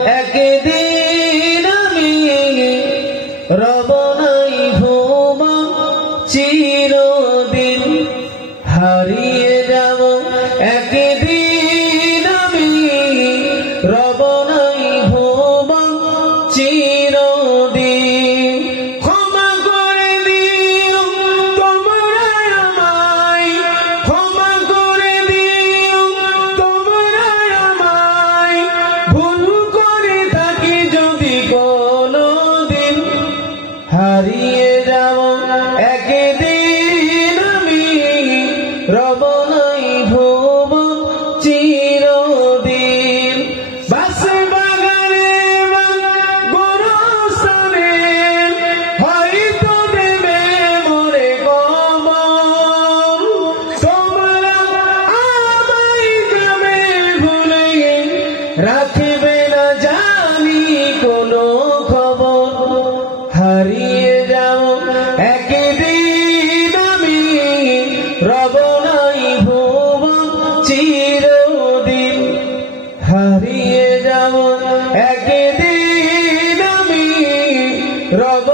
একদিন আমি রব নাই ভুবন, চিরদিন হারিয়ে যাব। একদিন আমি রব নাই ভুবন, চিরদিন। ক্ষমা করে দিও তোমরা আমায়, ক্ষমা করে দিও তোমরা আমায়, ভুল করে থাকি যদি কোনদিন হারিয়ে যাব। একদিন আমি রব নাই ভুবন, চিরদিন। বাসে বাগানে গোরস্থানে হয়তো দেবে মোরে কবর, তোমরা আমায় যাবে ভুলে, রাখবে না জানি কোনো খবর। হারিয়ে যাব একদিন আমি রব নাই ভুবন, চিরদিন হারিয়ে যাব। একদিন আমি রব